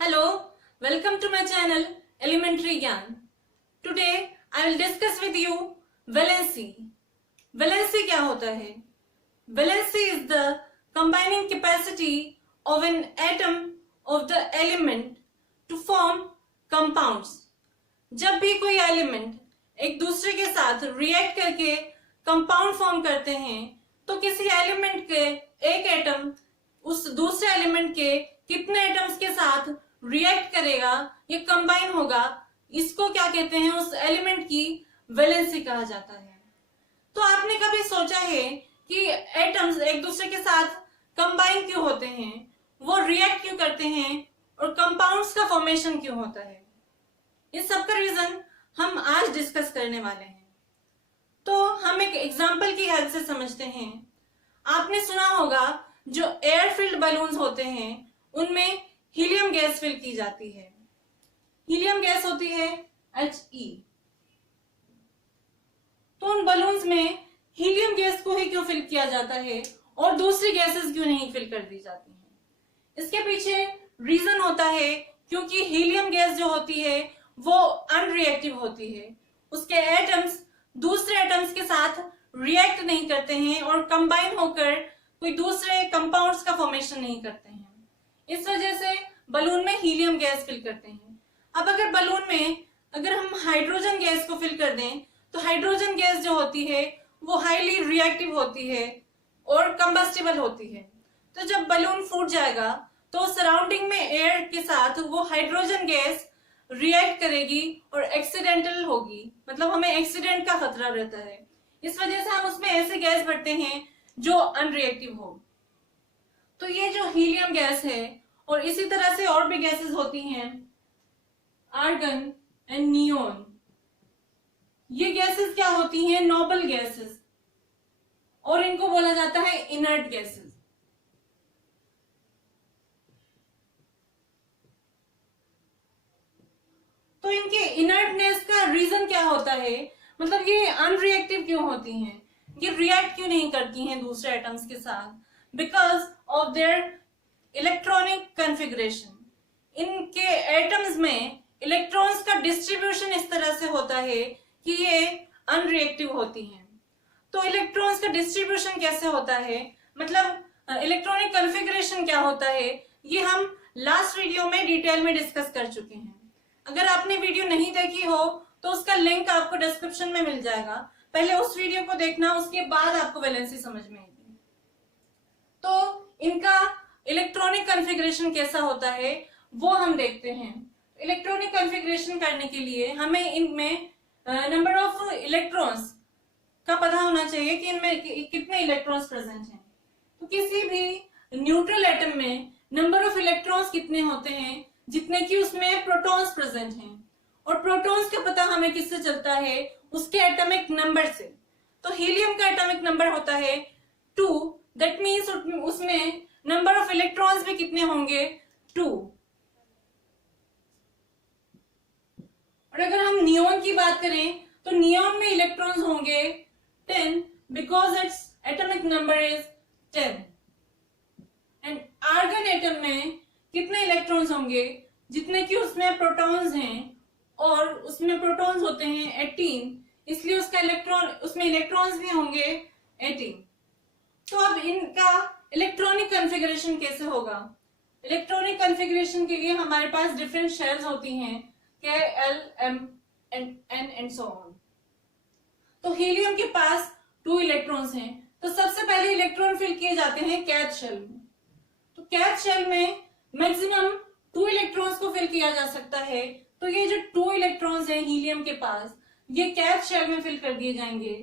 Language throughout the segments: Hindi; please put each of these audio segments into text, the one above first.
Hello, welcome to my channel Elementary Gyan. Today I will discuss with you valency. Valency क्या होता है? Valency is the combining capacity of an atom of the element to form compounds. जब भी कोई एलिमेंट एक दूसरे के साथ रिएक्ट करके कंपाउंड फॉर्म करते हैं तो किसी एलिमेंट के एक एटम उस दूसरे एलिमेंट के कितने एटम्स के साथ रिएक्ट करेगा, ये कंबाइन होगा, इसको क्या कहते हैं, उस एलिमेंट की वैलेंसी कहा जाता है। तो आपने कभी सोचा है कि एटम्स एक दूसरे के साथ कंबाइन क्यों होते हैं, वो रिएक्ट क्यों करते हैं और कंपाउंड्स का फॉर्मेशन क्यों होता है? इस सब का रीजन हम आज डिस्कस करने वाले हैं। तो हम एक एग्जांपल की हेल्प से समझते हैं। आपने सुना होगा जो एयर फिल्ड बलून्स होते हैं उनमें हीलियम गैस फिल की जाती है। हीलियम गैस होती है He। तो उन बलून्स में हीलियम गैस को ही क्यों फिल किया जाता है और दूसरी गैसेस क्यों नहीं फिल कर दी जाती हैं? इसके पीछे रीजन होता है क्योंकि हीलियम गैस जो होती है वो अनरिएक्टिव होती है। उसके एटम्स दूसरे एटम्स के साथ रिएक्ट नहीं करते हैं और कंबाइन होकर कोई दूसरे कंपाउंड्स का फॉर्मेशन नहीं करते हैं। इस वजह से बलून में हीलियम गैस फिल करते हैं। अब अगर बलून में अगर हम हाइड्रोजन गैस को फिल कर दें तो हाइड्रोजन गैस जो होती है वो हाईली रिएक्टिव होती है और कंबस्टिबल होती है। तो जब बलून फूट जाएगा तो सराउंडिंग में एयर के साथ वो हाइड्रोजन गैस रिएक्ट करेगी और एक्सीडेंटल होगी, मतलब हमें एक्सीडेंट का खतरा रहता है। इस वजह से हम उसमें ऐसे गैस भरते हैं जो अनरिएक्टिव हो। तो ये जो हीलियम गैस है और इसी तरह से और भी गैसेस होती हैं, आर्गन एंड नियोन, ये गैसेस क्या होती हैं? नोबल गैसेस, और इनको बोला जाता है इनर्ट गैसेस। तो इनके इनर्टनेस का रीजन क्या होता है, मतलब ये अनरिएक्टिव क्यों होती हैं, ये रिएक्ट क्यों नहीं करती हैं दूसरे एटम्स के साथ? Because of their electronic configuration. इनके एटम्स में इलेक्ट्रॉन्स का डिस्ट्रीब्यूशन इस तरह से होता है कि ये अनरिएक्टिव होती हैं। तो इलेक्ट्रॉन्स का डिस्ट्रीब्यूशन कैसे होता है, मतलब इलेक्ट्रॉनिक कॉन्फ़िगरेशन क्या होता है, ये हम लास्ट वीडियो में डिटेल में डिस्कस कर चुके हैं। अगर आपने वीडियो नहीं देखी हो तो उसका लिंक आपको डिस्क्रिप्शन में मिल जाएगा। पहले उस वीडियो को देखना, उसके बाद आपको वैलेंसी समझ में आएगी। तो इनका इलेक्ट्रॉनिक कॉन्फ़िगरेशन कैसा होता है वो हम देखते हैं। इलेक्ट्रॉनिक कॉन्फ़िगरेशन करने के लिए हमें इनमें नंबर ऑफ इलेक्ट्रॉन्स का पता होना चाहिए कि इनमें कितने इलेक्ट्रॉन्स प्रेजेंट हैं। तो किसी भी न्यूट्रल एटम में नंबर ऑफ इलेक्ट्रॉन्स कितने होते हैं, जितने कि उसमें प्रोटॉन्स प्रेजेंट हैं। और प्रोटॉन्स का पता हमें किससे चलता है? उसके एटॉमिक नंबर से। तो हीलियम का एटॉमिक नंबर होता है 2, दैट मीन्स उसमें नंबर ऑफ इलेक्ट्रॉन्स भी कितने होंगे? 2। और अगर हम नियोन की बात करें तो नियोन में इलेक्ट्रॉन्स होंगे 10 because it's atomic number is 10। And argon atom में कितने इलेक्ट्रॉन्स होंगे? जितने कि उसमें प्रोटॉन्स हैं, और उसमें प्रोटॉन्स होते हैं 18, इसलिए उसका उसमें इलेक्ट्रॉन्स भी होंगे 18। तो अब इनका इलेक्ट्रॉनिक कॉन्फ़िगरेशन कैसे होगा? इलेक्ट्रॉनिक कॉन्फ़िगरेशन के लिए हमारे पास डिफरेंट शेल्स होती हैं, K, L, M, N and so on. तो हीलियम के पास 2 इलेक्ट्रॉन्स हैं, तो सबसे पहले इलेक्ट्रॉन फिल किए जाते हैं कैथ शेल में। तो कैथ शेल में मैक्सिमम 2 इलेक्ट्रॉन्स को फिल किया जा सकता है। तो ये जो 2 इलेक्ट्रॉन्स हैं हीलियम के पास, ये कैथ शेल में फिल कर दिए जाएंगे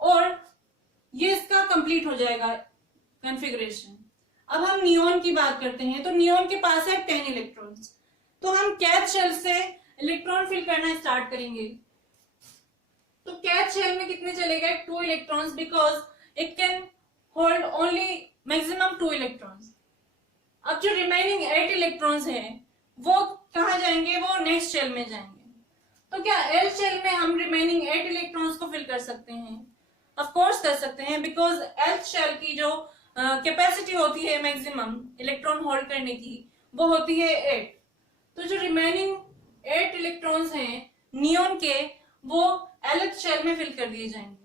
और ये इसका कंप्लीट हो जाएगा कॉन्फ़िगरेशन। अब हम नियोन की बात करते हैं। तो नियोन के पास है 10 इलेक्ट्रॉन्स। तो हम कैथ शेल से इलेक्ट्रॉन फिल करना स्टार्ट करेंगे। तो कैथ शेल में कितने चले गए? 2 electrons, because it can hold only maximum 2 electrons. अब जो रिमेनिंग 8 इलेक्ट्रॉन्स हैं वो कहाँ जाएंगे? वो नेक्स्ट शेल में जाएंगे। तो क्या एल शेल में हम रिमेनिंग 8 इलेक्ट्रॉन्स को फिल कर सकते हैं? ऑफ कोर्स कर सकते हैं, बिकॉज एल शेल की जो कैपेसिटी होती है मैक्सिमम इलेक्ट्रॉन होल्ड करने की, वो होती है 8। तो जो रिमेनिंग 8 इलेक्ट्रॉन्स हैं नियोन के, वो lth शेल में फिल कर दिए जाएंगे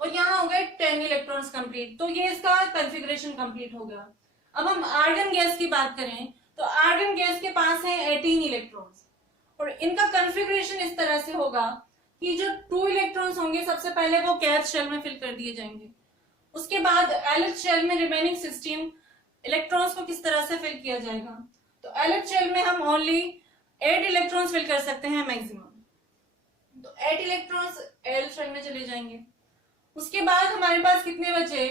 और यहाँ हो गए 10 इलेक्ट्रॉन्स कंप्लीट। तो ये इसका कॉन्फ़िगरेशन कंप्लीट हो गया। अब हम आर्गन गैस की बात करें तो आर्गन गैस के पास है 18 इलेक्ट्रॉन्स और इनका कॉन्फ़िगरेशन इस तरह से होगा कि जो 2 इलेक्ट्रॉन्स होंगे सबसे पहले वो kth शेल में फिल कर दिए जाएंगे। उसके बाद lth शेल में रिमेनिंग 16 इलेक्ट्रॉन्स को किस तरह से फिल किया जाएगा, तो lth शेल में हम ओनली 8 इलेक्ट्रॉन्स फिल कर सकते हैं मैक्सिमम। तो 8 इलेक्ट्रॉन्स l शेल में चले जाएंगे। उसके बाद हमारे पास कितने बचे,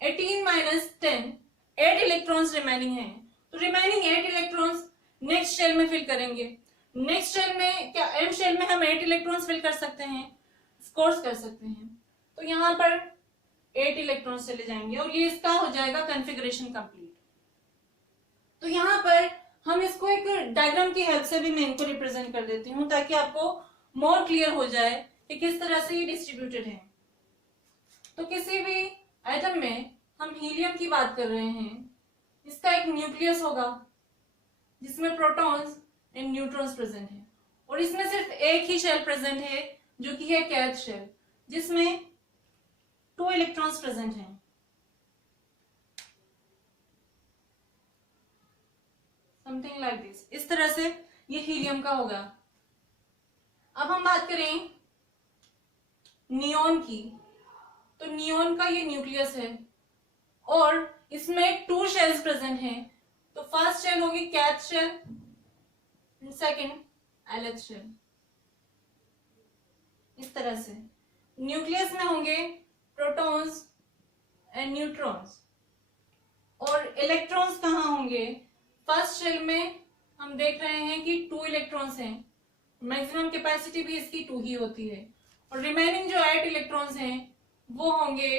18 माइनस 10, 8 इलेक्ट्रॉन्स रिमेनिंग हैं। तो रिमेनिंग 8 इलेक्ट्रॉन्स नेक्स्ट शेल में फिल करेंगे। नेक्स्ट शेल में क्या, m शेल में हम 8 इलेक्ट्रॉन्स फिल कर सकते हैं, ऑफ कोर्स कर सकते हैं। तो यहाँ पर 8 इलेक्ट्रॉन्स चले जाएंगे और ये इसका हो जाएगा कॉन्फ़िगरेशन कंप्लीट। तो यहाँ पर हम इसको एक डायग्राम की हेल्प से भी मैं इनको रिप्रेजेंट कर देती हूँ ताकि आपको मोर क्लियर हो जाए कि किस तरह से ये डिस्ट्रीब्यूटेड है। तो किसी भी एटम में हम हीलियम की बात कर रहे हैं, इसका एक न्यूक्लियस होगा जिसमें प्रोटॉन्स एंड न्यूट्रॉन्स प्रेजेंट है और इसमें सिर्फ एक ही शेल प्रेजेंट है जो कि है kth शेल, जिसमें 2 इलेक्ट्रॉन्स प्रेजेंट हैं। समथिंग लाइक दिस, इस तरह से ये हीलियम का होगा। अब हम बात करें नियोन की, तो नियोन का ये न्यूक्लियस है और इसमें 2 शेल्स प्रेजेंट हैं। तो फर्स्ट शेल होगी kth shell, second lth shell. इस तरह से न्यूक्लियस में होंगे प्रोटॉन्स एंड न्यूट्रॉन्स और इलेक्ट्रॉन्स कहाँ होंगे, फर्स्ट शेल में हम देख रहे हैं कि 2 इलेक्ट्रॉन्स हैं, मैक्सिमम कैपेसिटी भी इसकी 2 ही होती है और रिमेनिंग जो 8 इलेक्ट्रॉन्स हैं वो होंगे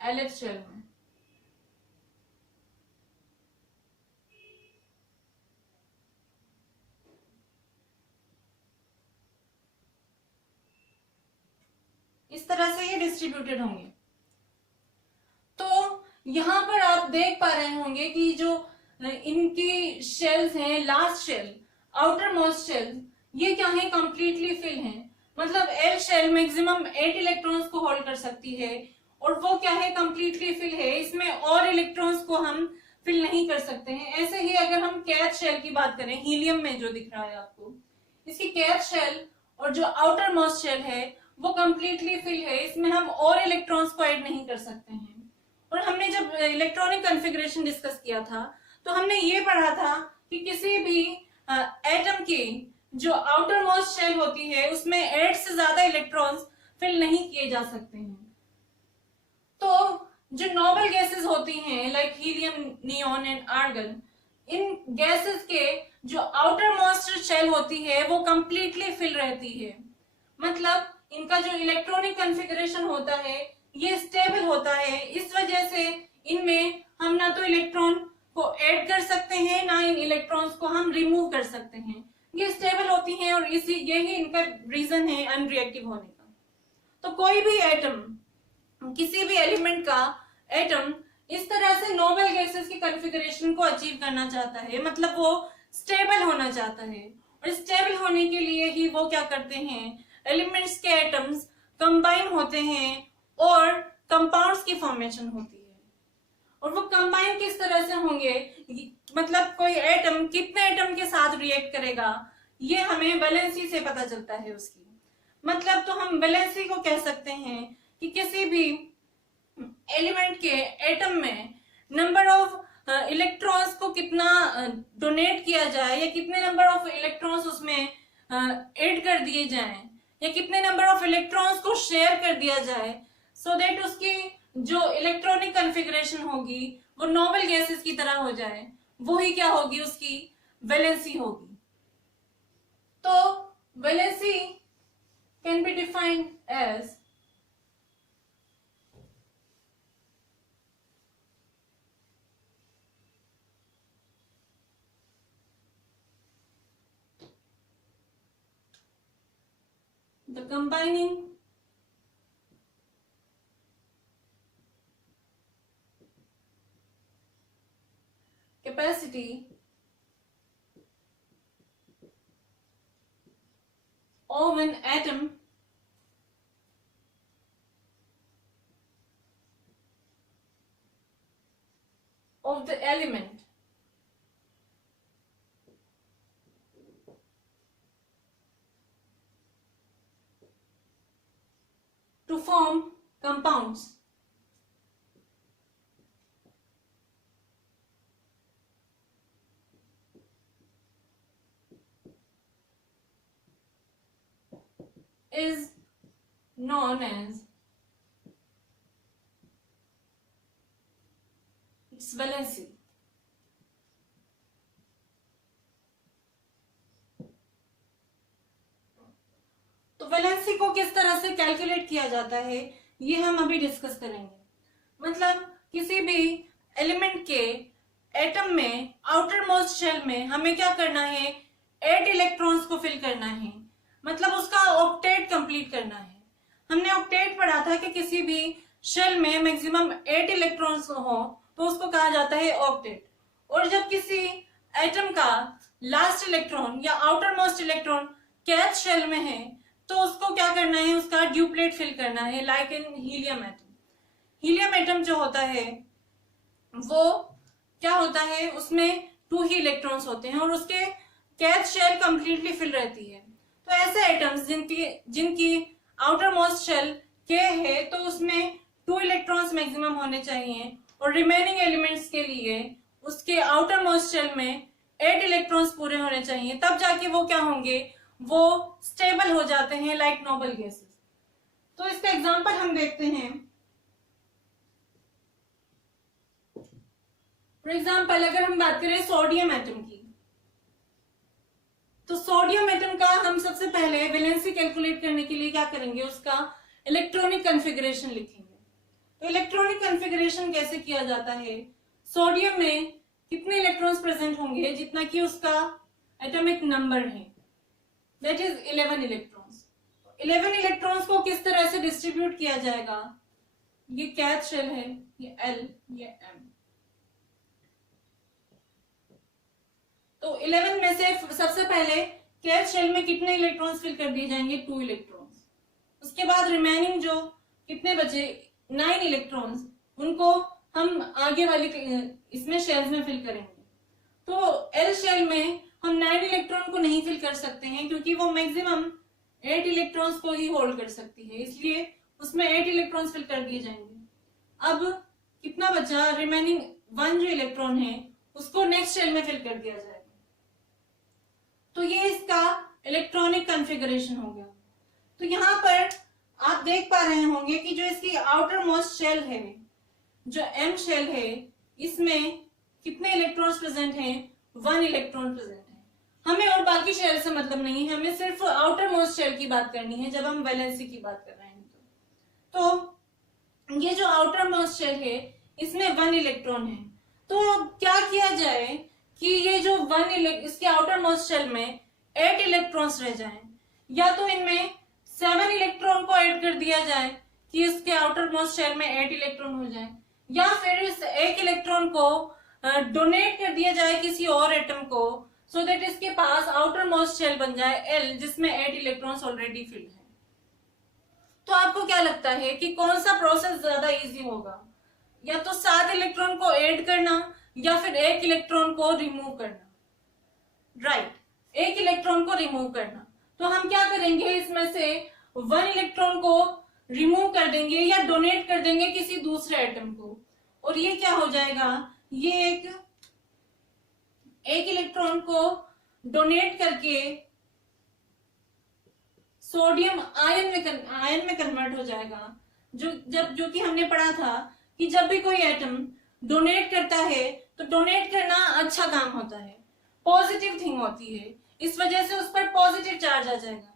lth शेल में। इस तरह से ये डिस्ट्रीब्यूटेड होंगे। तो यहां पर आप देख पा रहे होंगे कि जो इनकी शेल्स हैं, last shell, outer most shell, ये क्या है, कंप्लीटली फिल हैं। मतलब एल शेल मैक्सिमम 8 इलेक्ट्रॉन्स को होल्ड कर सकती है और वो क्या है, कंप्लीटली फिल है। इसमें और इलेक्ट्रॉन्स को हम फिल नहीं कर सकते हैं। ऐसे ही अगर हम kth शेल की बात करें, हीलियम में जो दिख रहा है आपको, इसकी kth शेल और जो आउटर मोस्ट शेल है वो कंप्लीटली फिल है, इसमें हम और इलेक्ट्रॉन्स को ऐड नहीं कर सकते हैं। और हमने जब इलेक्ट्रॉनिक कॉन्फ़िगरेशन डिस्कस किया था तो हमने ये पढ़ा था कि किसी भी एटम की जो आउटर मोस्ट शेल होती है उसमें 8 से ज्यादा इलेक्ट्रॉन्स फिल नहीं किए जा सकते हैं। तो जो नोबल गैसेस होती हैं like helium, neon and argon, इन गैसेस के जो आउटर मोस्ट शेल होती है वो कंप्लीटली फिल रहती है। मतलब इनका जो इलेक्ट्रॉनिक कॉन्फ़िगरेशन होता है ये स्टेबल होता है। इस वजह से इनमें हम ना तो इलेक्ट्रॉन को ऐड कर सकते हैं ना इन इलेक्ट्रॉन्स को हम रिमूव कर सकते हैं। ये स्टेबल होती हैं और इसी यही इनका रीजन है अनरिएक्टिव होने का। तो कोई भी एटम, किसी भी एलिमेंट का एटम इस तरह से नोबल गैसेस की कॉन्फ़िगरेशन को अचीव करना चाहता है, मतलब वो स्टेबल होना चाहता है। और स्टेबल होने के लिए ही वो क्या करते हैं, एलिमेंट्स के एटम्स कंबाइन होते हैं और कंपाउंड्स की फॉर्मेशन होती है। और वो कंबाइन किस तरह से होंगे, मतलब कोई एटम कितने एटम के साथ रिएक्ट करेगा ये हमें वैलेंसी से पता चलता है उसकी। मतलब तो हम वैलेंसी को कह सकते हैं कि किसी भी एलिमेंट के एटम में नंबर ऑफ इलेक्ट्रॉन्स को कितना डोनेट किया जाए या कितने नंबर ऑफ इलेक्ट्रॉन्स उसमें ऐड कर दिए जाएं या कितने नंबर ऑफ इलेक्ट्रॉन्स को शेयर कर दिया जाए, सो दैट उसकी जो इलेक्ट्रॉनिक कॉन्फ़िगरेशन होगी वो नोबल गैसेस की तरह हो जाए, वो ही क्या होगी, उसकी वैलेंसी होगी। तो valency can be defined as the combining capacity of an atom of the element to form compounds. Is known as its valency. तो वैलेंसी को किस तरह से कैलकुलेट किया जाता है ये हम अभी डिस्कस करेंगे। मतलब किसी भी एलिमेंट के एटम में आउटर मोस्ट शेल में हमें क्या करना है, 8 इलेक्ट्रॉन्स को फिल करना है, मतलब उसका ऑक्टेट कंप्लीट करना है। हमने ऑक्टेट पढ़ा था कि किसी भी शेल में मैक्सिमम 8 इलेक्ट्रॉन्स हो तो उसको कहा जाता है ऑक्टेट। और जब किसी एटम का लास्ट इलेक्ट्रॉन या outer most electron Kth shell में है तो उसको क्या करना है, उसका ड्यूप्लेट फिल करना है, like in helium atom. Helium atom जो होता है वो क्या होता है, उसमें 2 ही इलेक्ट्रॉन्स होते हैं और उसके कैथ शेल कंप्लीटली फिल रहती है। तो ऐसे एटम्स जिनकी आउटर मोस्ट शेल के है तो उसमें 2 इलेक्ट्रॉन्स मैक्सिमम होने चाहिए और रिमेनिंग एलिमेंट्स के लिए उसके आउटर मोस्ट शेल में 8 इलेक्ट्रॉन्स पूरे होने चाहिए, तब जाके वो क्या होंगे, वो स्टेबल हो जाते हैं लाइक नोबल गैसेस। तो इसका एग्जांपल हम देखते हैं। फॉर एग्जांपल अगर हम बात करें सोडियम एटम की, तो सोडियम एटम का हम सबसे पहले वैलेंसी कैलकुलेट करने के लिए क्या करेंगे, उसका इलेक्ट्रॉनिक कॉन्फ़िगरेशन लिखेंगे। तो इलेक्ट्रॉनिक कॉन्फ़िगरेशन कैसे किया जाता है, सोडियम में कितने इलेक्ट्रॉन्स प्रेजेंट होंगे जितना कि उसका एटॉमिक नंबर है, दैट इज 11 इलेक्ट्रॉन्स। 11 इलेक्ट्रॉन्स को किस तरह से डिस्ट्रीब्यूट किया जाएगा, ये कैथ शेल है, ये L, ये M। तो 11 में से सबसे पहले कैथ शेल में कितने इलेक्ट्रॉन्स फिल कर दिए जाएंगे, 2 इलेक्ट्रॉन्स। उसके बाद रिमेनिंग जो कितने बचे 9 इलेक्ट्रॉन्स, उनको हम आगे वाली इसमें शेल्स में फिल करेंगे। तो L शेल में हम 9 इलेक्ट्रॉन को नहीं फिल कर सकते हैं क्योंकि वो मैक्सिमम 8 इलेक्ट्रॉन्स को ही होल्ड कर सकती है, इसलिए उसमें 8 इलेक्ट्रॉन्स फिल कर दिए जाएंगे। अब कितना बचा, रिमेनिंग 1 जो इलेक्ट्रॉन है उसको नेक्स्ट शेल में फिल कर दिया जाएगा। तो ये इसका इलेक्ट्रॉनिक कॉन्फ़िगरेशन हो गया। तो यहाँ पर आप देख पा रहे होंगे कि जो इसकी आउटर मोस्ट शेल है, जो M शेल है, इसमें कितने इलेक्ट्रॉन्स प्रेजेंट हैं, 1 इलेक्ट्रॉन प्रेजेंट है। हमें और बाकी शेल से मतलब नहीं है, हमें सिर्फ आउटर मोस्ट शेल की बात करनी है जब हम वैलेंसी की बात कर रहे हैं। तो ये जो आउटर मोस्ट शेल है इसमें 1 इलेक्ट्रॉन है। तो क्या किया जाए कि ये जो इसके आउटर मोस्ट शेल में 8 इलेक्ट्रॉन्स रह जाएं, या तो इनमें 7 इलेक्ट्रॉन को ऐड कर दिया जाए कि इसके आउटर मोस्ट शेल में 8 इलेक्ट्रॉन हो जाए, या फिर इस 1 इलेक्ट्रॉन को डोनेट कर दिया जाए किसी और एटम को, सो दैट इसके पास आउटर मोस्ट शेल बन जाए L जिसमें 8 इलेक्ट्रॉन्स ऑलरेडी फिल्ड है। तो आपको क्या लगता है कि कौन सा प्रोसेस ज्यादा इजी होगा, या तो 7 इलेक्ट्रॉन को ऐड करना या फिर 1 इलेक्ट्रॉन को रिमूव करना? राइट, 1 इलेक्ट्रॉन को रिमूव करना। तो हम क्या करेंगे, इसमें से 1 इलेक्ट्रॉन को रिमूव कर देंगे या डोनेट कर देंगे किसी दूसरे एटम को, और ये क्या हो जाएगा, ये एक इलेक्ट्रॉन को डोनेट करके सोडियम आयन में कन्वर्ट हो जाएगा। जो कि हमने पढ़ा था कि जब भी कोई एटम डोनेट करता है तो डोनेट करना अच्छा काम होता है, पॉजिटिव थिंग होती है, इस वजह से उस पर पॉजिटिव चार्ज आ जाएगा।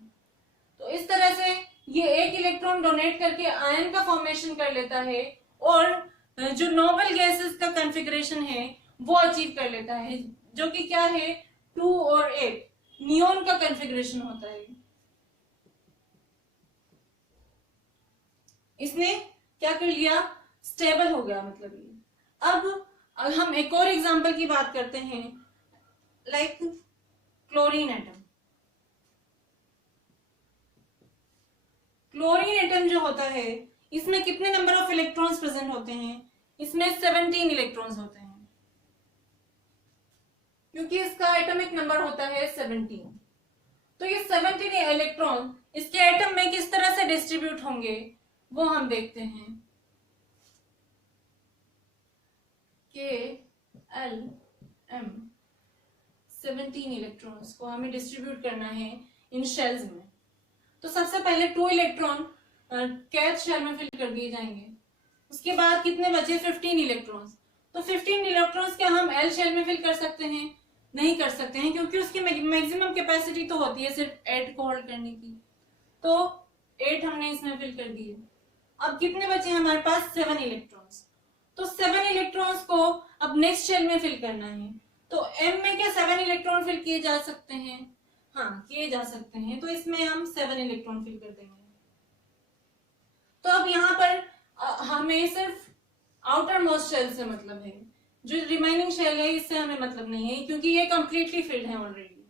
तो इस तरह से ये 1 इलेक्ट्रॉन डोनेट करके आयन का फॉर्मेशन कर लेता है और जो नोबल गैसेस का कॉन्फ़िगरेशन है वो अचीव कर लेता है, जो कि क्या है 2 और 8 नियोन का कॉन्फ़िगरेशन होता है। इसने क्या कर लिया, स्टेबल हो गया मतलब ये। अब हम एक और एग्जांपल की बात करते हैं, like chlorine atom. Chlorine atom जो होता है इसमें कितने नंबर ऑफ इलेक्ट्रॉन्स प्रेजेंट होते हैं? इसमें 17 इलेक्ट्रॉन्स होते हैं, क्योंकि इसका एटॉमिक नंबर होता है 17। तो ये 17 इलेक्ट्रॉन इसके एटम में किस तरह से डिस्ट्रीब्यूट होंगे वो हम देखते हैं। KLM 17 इलेक्ट्रॉन्स को हमें डिस्ट्रीब्यूट करना है इन शेल्स में। तो सबसे पहले 2 इलेक्ट्रॉन कैथ शेल में फिल कर दिए जाएंगे। उसके बाद कितने बचे? 15 इलेक्ट्रॉन्स। तो 15 इलेक्ट्रॉन्स क्या हम एल शेल में फिल कर सकते हैं? नहीं कर सकते हैं, क्योंकि उसकी मैक्सिमम कैपेसिटी तो होती है सिर्फ 8 को होल्ड करने की। तो 8 हमने इसमें फिल कर दिए। अब कितने बचे हमारे पास? 7 इलेक्ट्रॉन्स। तो 7 इलेक्ट्रॉन्स को अब नेक्स्ट शेल में फिल करना है। तो एम में क्या 7 इलेक्ट्रॉन फिल किए जा सकते हैं? हाँ, किए जा सकते हैं। तो इसमें हम 7 इलेक्ट्रॉन फिल कर देंगे। तो अब यहाँ पर हमें सिर्फ आउटर मोस्ट शेल से मतलब है, जो रिमेनिंग शेल है इससे हमें मतलब नहीं है, क्योंकि ये कंप्लीटली फिल्ड है ऑलरेडी।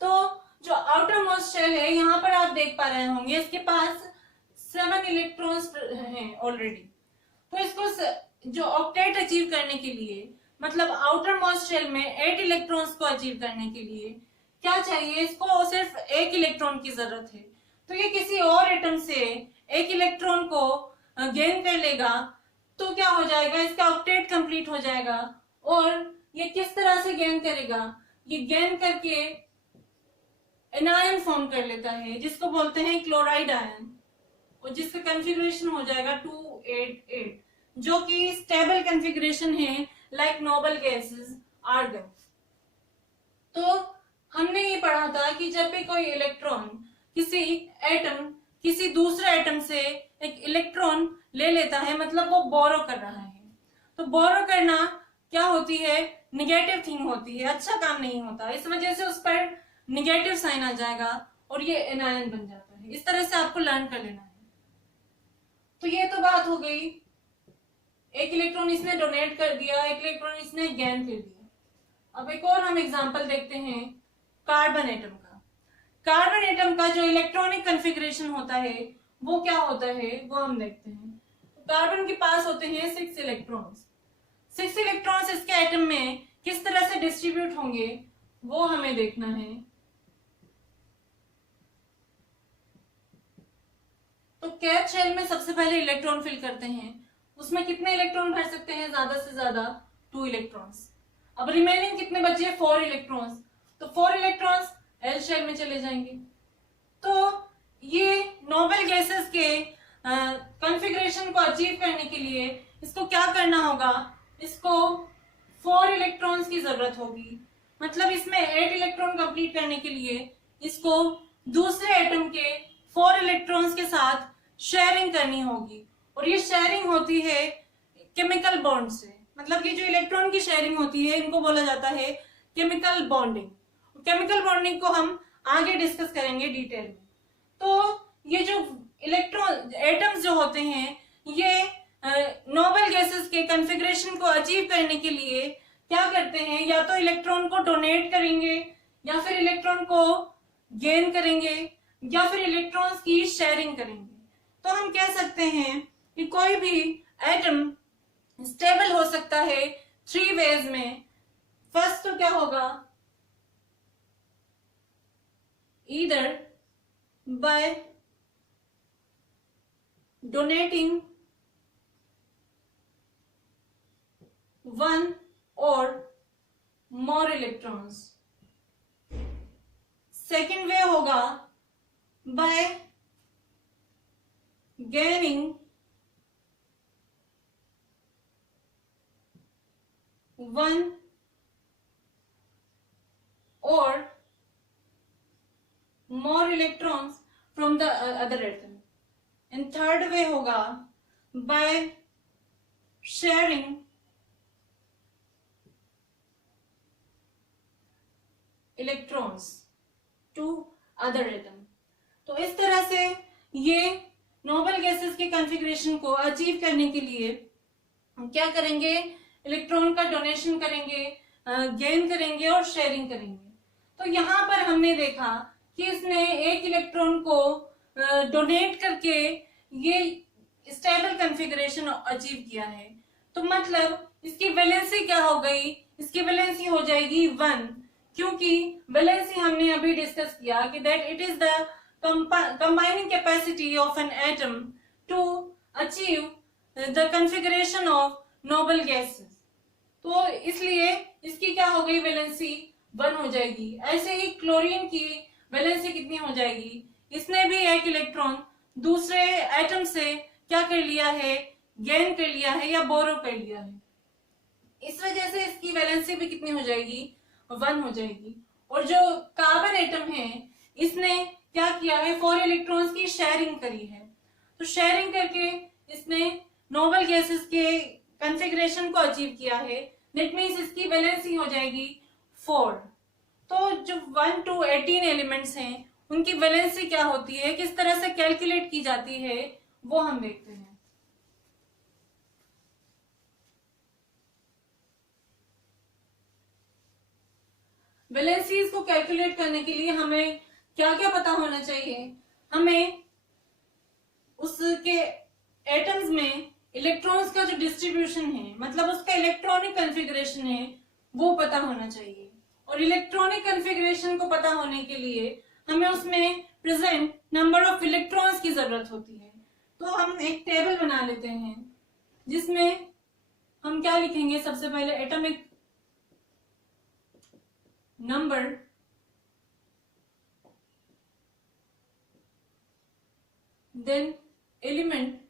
तो जो आउटर मोस्ट शेल है यहाँ पर आप देख पा रहे होंगे इसके पास 7 इलेक्ट्रॉन्स हैं ऑलरेडी। तो इसको जो ऑक्टेट अचीव करने के लिए, मतलब आउटर मोस्ट शेल में 8 इलेक्ट्रॉन्स को अचीव करने के लिए क्या चाहिए? इसको सिर्फ 1 इलेक्ट्रॉन की जरूरत है। तो ये किसी और एटम से 1 इलेक्ट्रॉन को गेन कर लेगा तो क्या हो जाएगा? इसका ऑक्टेट कंप्लीट हो जाएगा। और ये किस तरह से गेन करेगा? ये गेन करके एनायन फॉर्म कर लेता है, जिसको बोलते हैं क्लोराइड आयन, और जिसका कॉन्फ़िगरेशन हो जाएगा 288, जो कि स्टेबल कॉन्फ़िगरेशन है लाइक नोबल गैसेस आर्गन। तो हमने ये पढ़ा था कि जब भी कोई इलेक्ट्रॉन किसी दूसरे एटम से एक इलेक्ट्रॉन ले लेता है, मतलब वो बोरो कर रहा है। तो बोरो करना क्या होती है? निगेटिव थिंग होती है, अच्छा काम नहीं होता। इस वजह से उस पर निगेटिव साइन आ जाएगा और ये एनायन बन जाता है। इस तरह से आपको लर्न कर लेना है। तो ये तो बात हो गई, 1 इलेक्ट्रॉन इसने डोनेट कर दिया, 1 इलेक्ट्रॉन इसने गेन कर दिया। अब एक और हम एग्जांपल देखते हैं कार्बन एटम का। कार्बन एटम का जो इलेक्ट्रॉनिक कॉन्फ़िगरेशन होता है वो क्या होता है वो हम देखते हैं। कार्बन के पास होते हैं 6 इलेक्ट्रॉन्स। 6 इलेक्ट्रॉन्स इसके एटम में किस तरह से डिस्ट्रीब्यूट होंगे वो हमें देखना है। तो कैथ शेल में सबसे पहले इलेक्ट्रॉन फिल करते हैं। उसमें कितने इलेक्ट्रॉन भर सकते हैं? ज्यादा से ज्यादा 2 इलेक्ट्रॉन्स। अब रिमेनिंग कितने बचे? 4 इलेक्ट्रॉन्स। तो 4 इलेक्ट्रॉन्स एल शेल में चले जाएंगे। तो ये नोबल गैसेस के कॉन्फ़िगरेशन को अचीव करने के लिए इसको क्या करना होगा? इसको 4 इलेक्ट्रॉन्स की जरूरत होगी। मतलब इसमें 8 इलेक्ट्रॉन कंप्लीट करने के लिए इसको दूसरे एटम के 4 इलेक्ट्रॉन्स के साथ शेयरिंग करनी होगी। और ये शेयरिंग होती है केमिकल बॉन्ड से। मतलब ये जो इलेक्ट्रॉन की शेयरिंग होती है इनको बोला जाता है केमिकल बॉन्डिंग। केमिकल बॉन्डिंग को हम आगे डिस्कस करेंगे डिटेल में। तो ये जो इलेक्ट्रॉन एटम्स जो होते हैं ये नोबल गैसेस के कॉन्फ़िगरेशन को अचीव करने के लिए क्या करते हैं? या तो इलेक्ट्रॉन को डोनेट करेंगे, या फिर इलेक्ट्रॉन को गेन करेंगे, या फिर इलेक्ट्रॉन्स की शेयरिंग करेंगे। तो हम कह सकते हैं कि कोई भी एटम स्टेबल हो सकता है 3 वेज में। फर्स्ट तो क्या होगा? either by donating 1 or more electrons. Second way होगा by gaining 1 or more electrons from the other atom. And third way होगा by sharing electrons to other atom. तो इस तरह से ये नोबल गैसेस के कॉन्फ़िगरेशन को अचीव करने के लिए हम क्या करेंगे? इलेक्ट्रॉन का डोनेशन करेंगे, गेन करेंगे और शेयरिंग करेंगे। तो यहाँ पर हमने देखा कि इसने 1 इलेक्ट्रॉन को डोनेट करके ये स्टेबल कॉन्फ़िगरेशन अचीव किया है। तो मतलब इसकी वैलेंसी क्या हो गई, इसकी वैलेंसी हो जाएगी 1, क्योंकि वैलेंसी हमने अभी डिस्कस किया कि that it is the combining capacity of an atom to achieve the configuration of noble gases. तो इसलिए इसकी क्या हो गई, वैलेंसी 1 हो जाएगी। ऐसे ही क्लोरीन की वैलेंसी कितनी हो जाएगी, इसने भी एक इलेक्ट्रॉन दूसरे एटम से क्या कर लिया है, गेन कर लिया है या बोरो कर लिया है। इस वजह से इसकी वैलेंसी भी कितनी हो जाएगी, 1 हो जाएगी। और जो कार्बन एटम है इसने क्या किया है, 4 इलेक्ट्रॉन्स की शेयरिंग करी है। तो शेयरिंग करके इसने नोबल गैसेस के कॉन्फ़िगरेशन को अचीव किया है। दैट मीन्स इसकी वैलेंसी हो जाएगी 4। तो जो 1 to 18 एलिमेंट्स हैं उनकी वैलेंसी क्या होती है, किस तरह से कैलकुलेट की जाती है, वो हम देखते हैं। वैलेंसीज को कैलकुलेट करने के लिए हमें क्या क्या पता होना चाहिए, हमें उसके एटम्स में इलेक्ट्रॉन्स का जो डिस्ट्रीब्यूशन है, मतलब उसका इलेक्ट्रॉनिक कॉन्फ़िगरेशन है, वो पता होना चाहिए। और इलेक्ट्रॉनिक कॉन्फ़िगरेशन को पता होने के लिए हमें उसमें प्रेजेंट नंबर ऑफ इलेक्ट्रॉन्स की जरूरत होती है। तो हम एक टेबल बना लेते हैं जिसमें हम क्या लिखेंगे, सबसे पहले एटॉमिक नंबर, देन एलिमेंट,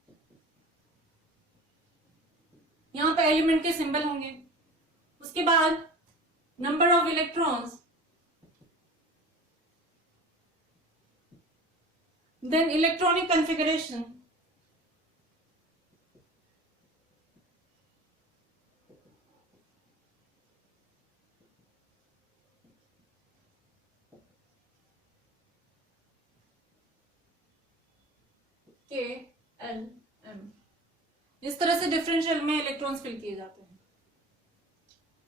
यहां पे एलिमेंट के सिंबल होंगे, उसके बाद number of electrons, then electronic configuration, K L M. इस तरह से डिफरेंशियल में इलेक्ट्रॉन्स फिल किए जाते हैं।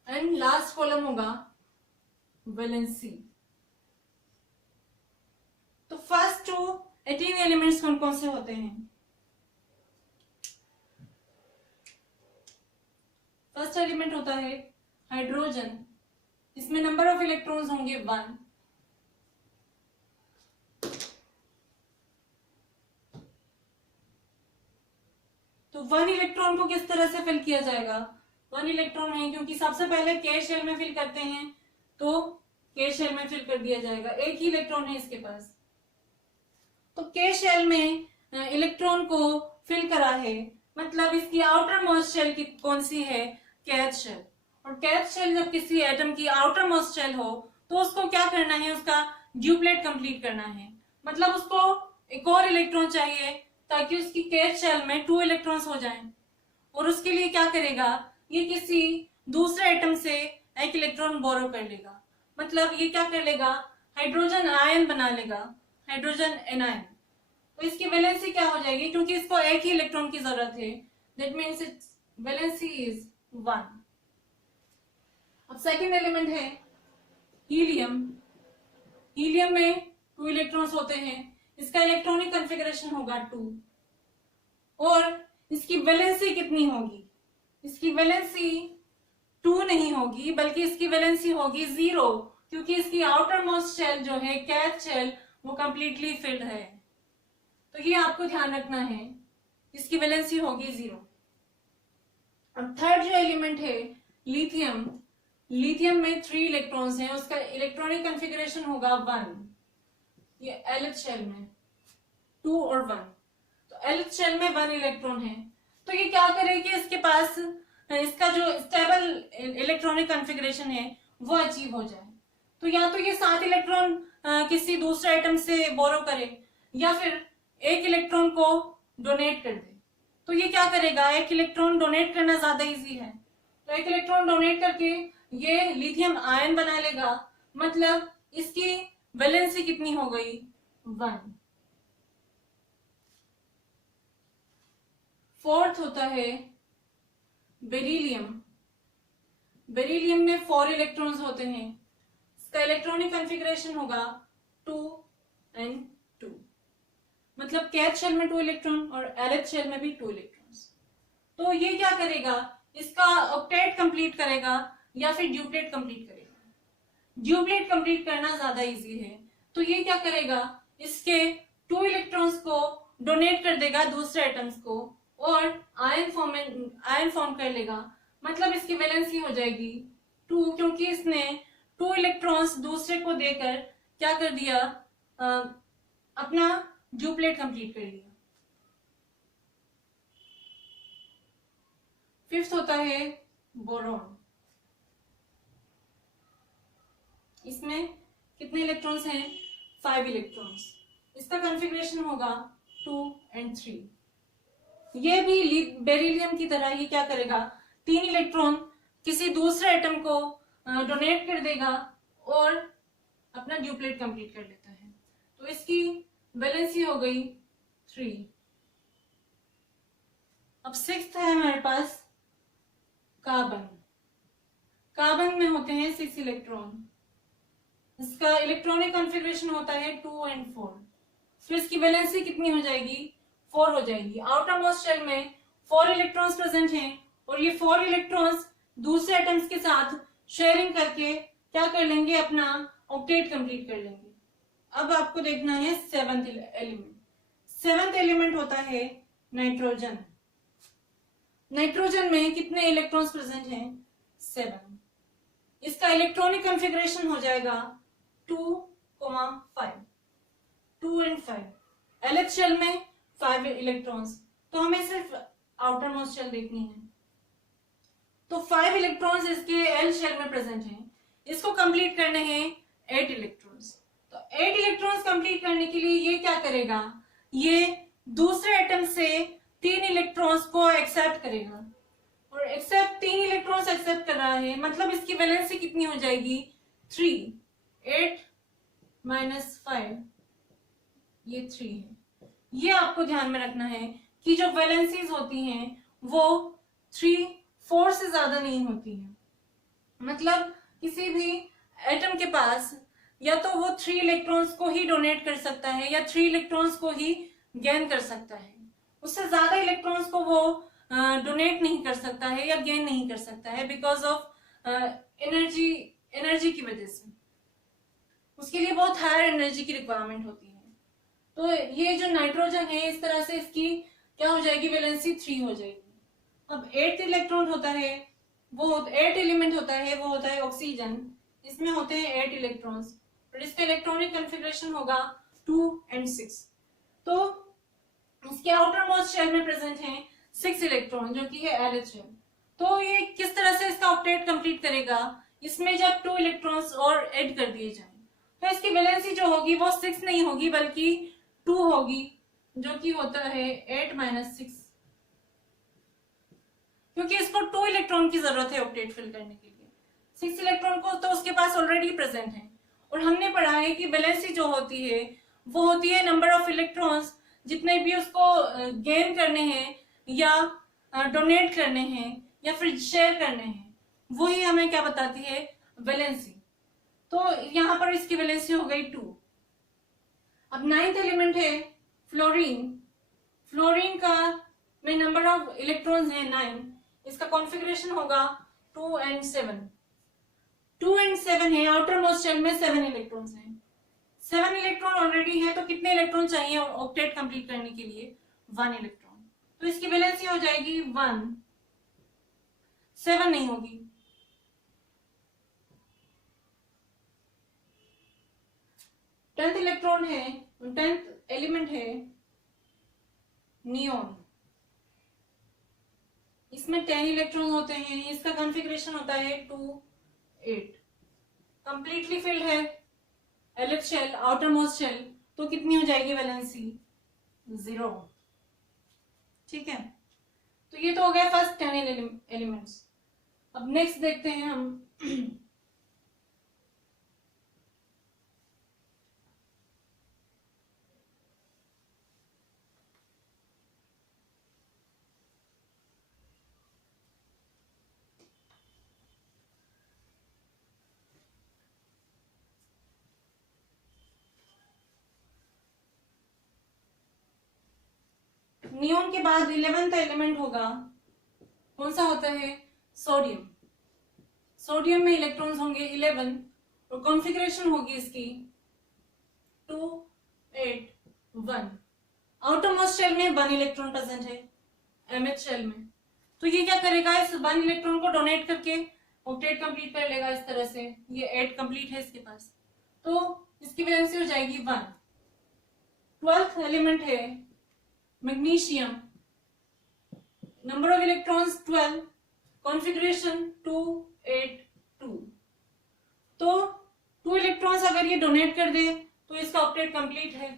एंड लास्ट कॉलम होगा वैलेंसी। तो फर्स्ट टू 18 एलिमेंट्स कौन कौन से होते हैं। फर्स्ट एलिमेंट होता है हाइड्रोजन, इसमें नंबर ऑफ इलेक्ट्रॉन्स होंगे 1। तो 1 इलेक्ट्रॉन को किस तरह से फिल किया जाएगा, 1 इलेक्ट्रॉन है क्योंकि सबसे पहले के शेल में फिल करते हैं, तो के शेल में फिल कर दिया जाएगा, एक ही इलेक्ट्रॉन है इसके पास। तो के शेल में इलेक्ट्रॉन को फिल करा है, मतलब इसकी आउटर मोस्ट शेल की कौन सी है, कैथ शेल। और कैथ शेल जब किसी एटम की आउटर मोस्ट शेल हो तो उसको क्या करना है, उसका ड्यूप्लेट कंप्लीट करना है, मतलब उसको एक और इलेक्ट्रॉन चाहिए ताकि उसकी कैथ शेल में 2 इलेक्ट्रॉन्स हो जाएं। और उसके लिए क्या करेगा, ये किसी दूसरे एटम से एक इलेक्ट्रॉन बोरो कर लेगा, मतलब ये क्या कर लेगा, हाइड्रोजन आयन बना लेगा, हाइड्रोजन एनायन। तो इसकी वैलेंसी क्या हो जाएगी, क्योंकि इसको एक ही इलेक्ट्रॉन की जरूरत है, that means it's valency is 1। अब सेकेंड एलिमेंट है हीलियम। हीलियम में 2 इलेक्ट्रॉन्स होते हैं, इसका इलेक्ट्रॉनिक कॉन्फ़िगरेशन होगा 2। और इसकी वैलेंसी कितनी होगी, इसकी वैलेंसी 2 नहीं होगी बल्कि इसकी वैलेंसी होगी 0, क्योंकि इसकी आउटर मोस्ट शेल जो है कैथ शेल वो कंप्लीटली फिल्ड है। तो ये आपको ध्यान रखना है, इसकी वैलेंसी होगी 0। अब थर्ड जो एलिमेंट है लिथियम। लिथियम में 3 इलेक्ट्रॉन्स हैं, उसका इलेक्ट्रॉनिक कॉन्फ़िगरेशन होगा 1, ये एलिथ शेल में 2 और 1। तो एलिथ शेल में 1 इलेक्ट्रॉन है, तो ये क्या करेगी, इसके पास इसका जो स्टेबल इलेक्ट्रॉनिक कॉन्फ़िगरेशन है वो अचीव हो जाए। तो या तो ये 7 इलेक्ट्रॉन किसी दूसरे एटम से बोरो करे या फिर 1 इलेक्ट्रॉन को डोनेट कर दे। तो ये क्या करेगा, 1 इलेक्ट्रॉन डोनेट करना ज्यादा इजी है, तो 1 इलेक्ट्रॉन डोनेट करके ये लिथियम आयन बना लेगा, मतलब इसकी वैलेंसी कितनी हो गई, 1। फोर्थ होता है बेरिलियम। बेरिलियम में 4 इलेक्ट्रॉन्स होते हैं, इसका इलेक्ट्रॉनिक कॉन्फ़िगरेशन होगा 2 and 2। मतलब कैथ शेल में 2 इलेक्ट्रॉन और LH शेल में भी 2 इलेक्ट्रॉन्स। तो ये क्या करेगा, इसका ऑक्टेट कंप्लीट करेगा या फिर ड्यूप्लेट कंप्लीट करेगा। ड्यूप्लेट कंप्लीट करना ज्यादा इजी है, तो ये क्या करेगा, इसके 2 इलेक्ट्रॉन्स को डोनेट कर देगा दूसरे एटम्स को और आयन फॉर्म कर लेगा। मतलब इसकी वैलेंसी हो जाएगी 2, क्योंकि इसने 2 इलेक्ट्रॉन्स दूसरे को देकर क्या कर दिया, अपना ड्यूप्लेट कंप्लीट कर लिया। फिफ्थ होता है बोरॉन। इसमें कितने इलेक्ट्रॉन्स हैं, 5 इलेक्ट्रॉन्स। इसका कॉन्फ़िगरेशन होगा 2 और 3। ये भी बेरिलियम की तरह ही क्या करेगा, 3 इलेक्ट्रॉन किसी दूसरे एटम को डोनेट कर देगा और अपना ड्यूप्लेट कंप्लीट कर लेता है। तो इसकी वैलेंसी हो गई 3। अब सिक्स्थ है हमारे पास कार्बन। कार्बन में होते हैं 6 इलेक्ट्रॉन। इसका इलेक्ट्रॉनिक कॉन्फ़िगरेशन होता है 2 और 4। फिर इसकी वैलेंसी कितनी हो जाएगी, 4 हो जाएगी। आउटर मोस्ट शेल में 4 इलेक्ट्रॉन्स प्रेजेंट हैं और ये 4 इलेक्ट्रॉन्स दूसरे एटम्स के साथ शेयरिंग करके क्या कर लेंगे, अपना ऑक्टेट कंप्लीट कर लेंगे। अब आपको देखना है 7th एलिमेंट। 7th एलिमेंट होता है नाइट्रोजन। नाइट्रोजन में कितने इलेक्ट्रॉन्स प्रेजेंट हैं, 7। इसका इलेक्ट्रॉनिक कॉन्फ़िगरेशन हो जाएगा 2, 5, 2 और 5। LH शेल में 5 इलेक्ट्रॉन्स, तो हमें सिर्फ आउटर मोस्ट शेल देखनी है। तो 5 इलेक्ट्रॉन्स इसके L शेल में प्रेजेंट हैं। इसको कंप्लीट करने हैं 8 इलेक्ट्रॉन्स। तो 8 इलेक्ट्रॉन्स कंप्लीट करने के लिए ये क्या करेगा, ये दूसरे एटम से 3 इलेक्ट्रॉन्स को एक्सेप्ट करेगा और 3 इलेक्ट्रॉन्स एक्सेप्ट कर रहा है, मतलब इसकी वैलेंसी कितनी हो जाएगी, 3। 8 - 5 ये 3 है। ये आपको ध्यान में रखना है कि जो वैलेंसीज होती हैं वो 3, 4 से ज्यादा नहीं होती है। मतलब किसी भी एटम के पास या तो वो 3 इलेक्ट्रॉन्स को ही डोनेट कर सकता है या 3 इलेक्ट्रॉन्स को ही गेन कर सकता है। उससे ज्यादा इलेक्ट्रॉन्स को वो डोनेट नहीं कर सकता है या गेन नहीं कर सकता है, बिकॉज ऑफ एनर्जी की वजह से। उसके लिए बहुत हायर एनर्जी की रिक्वायरमेंट होती है। तो ये जो नाइट्रोजन है, इस तरह से इसकी क्या हो जाएगी, वैलेंसी 3 हो जाएगी। अब 8th इलेक्ट्रॉन होता है, वो 8 एलिमेंट होता है, वो होता है ऑक्सीजन। इसमें होते हैं 8 इलेक्ट्रॉन्स और इसका इलेक्ट्रॉनिक कॉन्फ़िगरेशन होगा 2 और 6। तो इसके आउटर मोस्ट शेल में प्रेजेंट हैं 6 इलेक्ट्रॉन, जो कि है LH शेल। तो ये किस तरह से इसका ऑक्टेट कंप्लीट करेगा, इसमें जब 2 इलेक्ट्रॉन्स और ऐड कर दिए जाएं तो इसकी वैलेंसी जो होगी वो 6 नहीं होगी बल्कि 2 होगी, जो कि होता है 8 - 6, क्योंकि इसको 2 इलेक्ट्रॉन की जरूरत है ऑक्टेट फिल करने के लिए। 6 इलेक्ट्रॉन को तो उसके पास ऑलरेडी प्रेजेंट है। और हमने पढ़ा है कि वैलेंसी जो होती है वो होती है नंबर ऑफ इलेक्ट्रॉन्स जितने भी उसको गेन करने हैं या डोनेट करने हैं या फिर शेयर करने हैं, वही हमें क्या बताती है, वैलेंसी। तो यहां पर इसकी वैलेंसी हो गई 2। अब 9th एलिमेंट है फ्लोरीन। फ्लोरीन का में नंबर ऑफ इलेक्ट्रॉन्स है 9। इसका कॉन्फ़िगरेशन होगा 2 और 7। 2 और 7 है, आउटर मोस्ट शेल में 7 इलेक्ट्रॉन्स हैं। 7 इलेक्ट्रॉन ऑलरेडी है, तो कितने इलेक्ट्रॉन चाहिए ऑक्टेट कंप्लीट करने के लिए, 1 इलेक्ट्रॉन। तो इसकी वैलेंसी हो जाएगी 1, 7 नहीं होगी। टेंथ इलेक्ट्रॉन है, 10th एलिमेंट है नियोन। इसमें 10 इलेक्ट्रॉन होते हैं। इसका कॉन्फ़िगरेशन होता है 2, 8। कंप्लीटली फिल्ड है LH shell, outer most shell, तो कितनी हो जाएगी वैलेंसी, 0। ठीक है, तो ये तो हो गया फर्स्ट 10 एलिमेंट्स। अब नेक्स्ट देखते हैं हम नियोन के बाद 11th एलिमेंट होगा, कौन सा होता है? सोडियम। सोडियम में इलेक्ट्रॉन्स होंगे 11 और कॉन्फ़िगरेशन होगी इसकी 2 8 1। आउटरमोस्ट शेल में 1 इलेक्ट्रॉन प्रेजेंट है mth शेल में, तो ये क्या करेगा? इस 1 इलेक्ट्रॉन को डोनेट करके ऑक्टेट कंप्लीट कर लेगा इस तरह से। ये 8 कंप्लीट है इसके पास, तो इसकी वैलेंसी हो जाएगी 1। 12th एलिमेंट है magnesium, number of electrons 12, configuration 2 8 2। तो 2 इलेक्ट्रॉन्स अगर ये डोनेट कर दे तो इसका ऑक्टेट कंप्लीट है।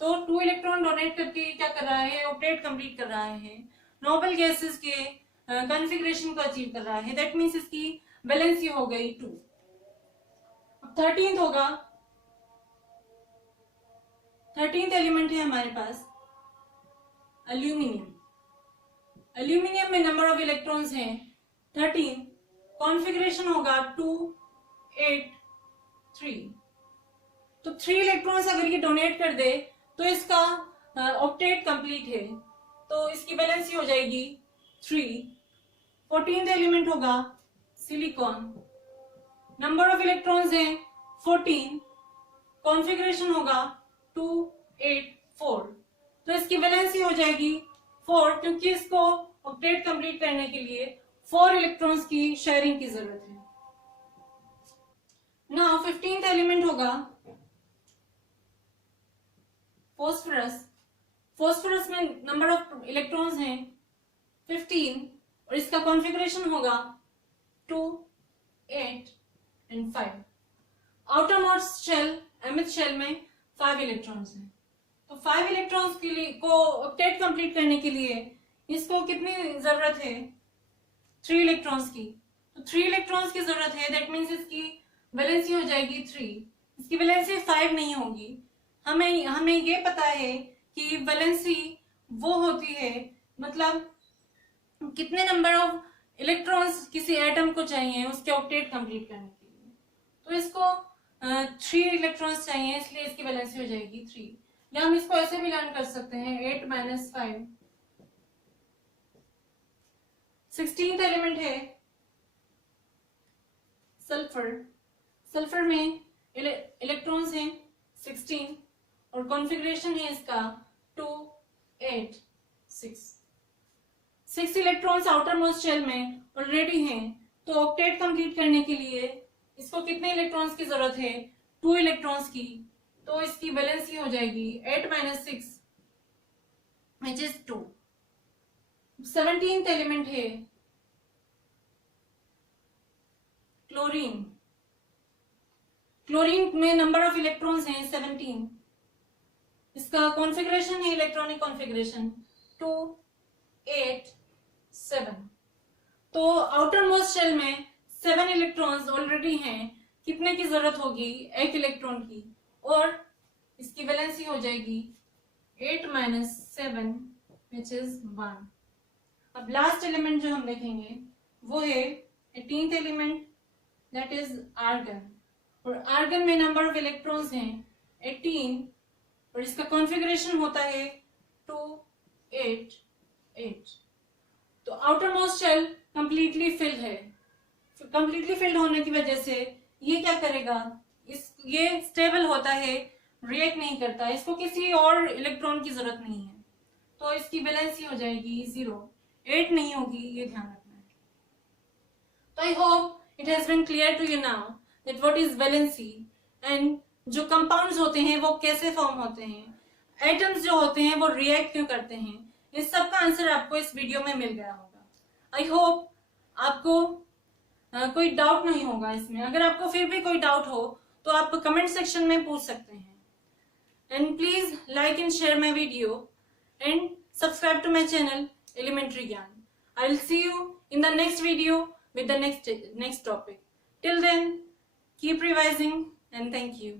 तो 2 इलेक्ट्रॉन डोनेट करके क्या कर रहा है? ऑक्टेट कंप्लीट कर रहा है, नोबल गैसेस के कॉन्फ़िगरेशन को अचीव कर रहा है। दैट मीन्स इसकी वैलेंसी हो गई 2। अब 13th होगा, 13th एलिमेंट है हमारे पास एल्यूमिनियम। एल्यूमिनियम में नंबर ऑफ इलेक्ट्रॉन्स हैं 13, कॉन्फ़िगरेशन होगा 2 8 3। तो 3 इलेक्ट्रॉन्स अगर ये डोनेट कर दे तो इसका ऑक्टेट कंप्लीट है, तो इसकी वैलेंसी हो जाएगी 3। 14th एलिमेंट होगा सिलिकॉन, नंबर ऑफ इलेक्ट्रॉन्स हैं 14, कॉन्फ़िगरेशन होगा 2 8 4। तो इसकी वैलेंसी हो जाएगी 4, क्योंकि इसको ऑक्टेट कंप्लीट करने के लिए 4 इलेक्ट्रॉन्स की शेयरिंग की जरूरत है। नाउ 15th एलिमेंट होगा फॉस्फोरस। फॉस्फोरस में नंबर ऑफ इलेक्ट्रॉन्स हैं 15 और इसका कॉन्फ़िगरेशन होगा 2 8 and 5। Outer most shell mth shell में 5 इलेक्ट्रॉन्स हैं। तो 5 इलेक्ट्रॉन्स के लिए को ऑक्टेट कंप्लीट करने के लिए इसको कितनी जरूरत है? 3 इलेक्ट्रॉन्स की। तो 3 इलेक्ट्रॉन्स की जरूरत है, दैट मीन्स इसकी वैलेंसी हो जाएगी 3। इसकी वैलेंसी 5 नहीं होगी। हमें ये पता है कि वैलेंसी वो होती है, मतलब कितने नंबर ऑफ इलेक्ट्रॉन्स किसी एटम को चाहिए उसके ऑक्टेट कंप्लीट करने के लिए। तो इसको 3 इलेक्ट्रॉन्स चाहिए, इसलिए इसकी वैलेंसी हो जाएगी 3। या हम इसको ऐसे भी लर्न कर सकते हैं 8 - 5। 16th एलिमेंट है सल्फर। सल्फर में इलेक्ट्रॉन्स हैं 16 और कॉन्फ़िगरेशन है इसका 2 8 6। 6 इलेक्ट्रॉन्स आउटर मोस्ट शेल में ऑलरेडी हैं, तो ऑक्टेट कंप्लीट करने के लिए इसको कितने इलेक्ट्रॉन्स की जरूरत है? 2 इलेक्ट्रॉन्स की। तो इसकी वैलेंसी हो जाएगी 8 - 6 which is 2। 17th एलिमेंट है क्लोरीन। क्लोरीन में नंबर ऑफ इलेक्ट्रॉन्स हैं 17। इसका कॉन्फ़िगरेशन है इलेक्ट्रॉनिक कॉन्फ़िगरेशन 2 8 7। तो आउटर मोस्ट शेल में 7 इलेक्ट्रॉन्स ऑलरेडी हैं, कितने की जरूरत होगी? 1 इलेक्ट्रॉन की, और इसकी वैलेंसी हो जाएगी 8 - 7 which is 1। अब लास्ट एलिमेंट जो हम देखेंगे वो है 18th element, that is argon. और आर्गन में नंबर ऑफ इलेक्ट्रॉन्स हैं 18 और इसका कॉन्फ़िगरेशन होता है 2 8 8। तो outer most shell completely filled है। कंप्लीटली फिल्ड होने की वजह से ये क्या करेगा? ये स्टेबल होता है, रिएक्ट नहीं करता, इसको किसी और इलेक्ट्रॉन की जरूरत नहीं है, तो इसकी वैलेंसी हो जाएगी 0। 8 नहीं होगी, ये ध्यान रखना है। तो I hope it has been clear to you now that what is valency and जो कंपाउंड्स होते हैं वो कैसे फॉर्म होते हैं, एटम्स जो होते हैं वो रिएक्ट क्यों करते हैं। इस सब का आंसर आपको इस वीडियो में मिल गया होगा। आई होप आपको कोई डाउट नहीं होगा इसमें। अगर आपको फिर भी कोई डाउट हो तो आप कमेंट सेक्शन में पूछ सकते हैं। And please like and share my video and subscribe to my channel elementary Gyan. I will see you in the next video with the next topic. Till then, keep revising and thank you.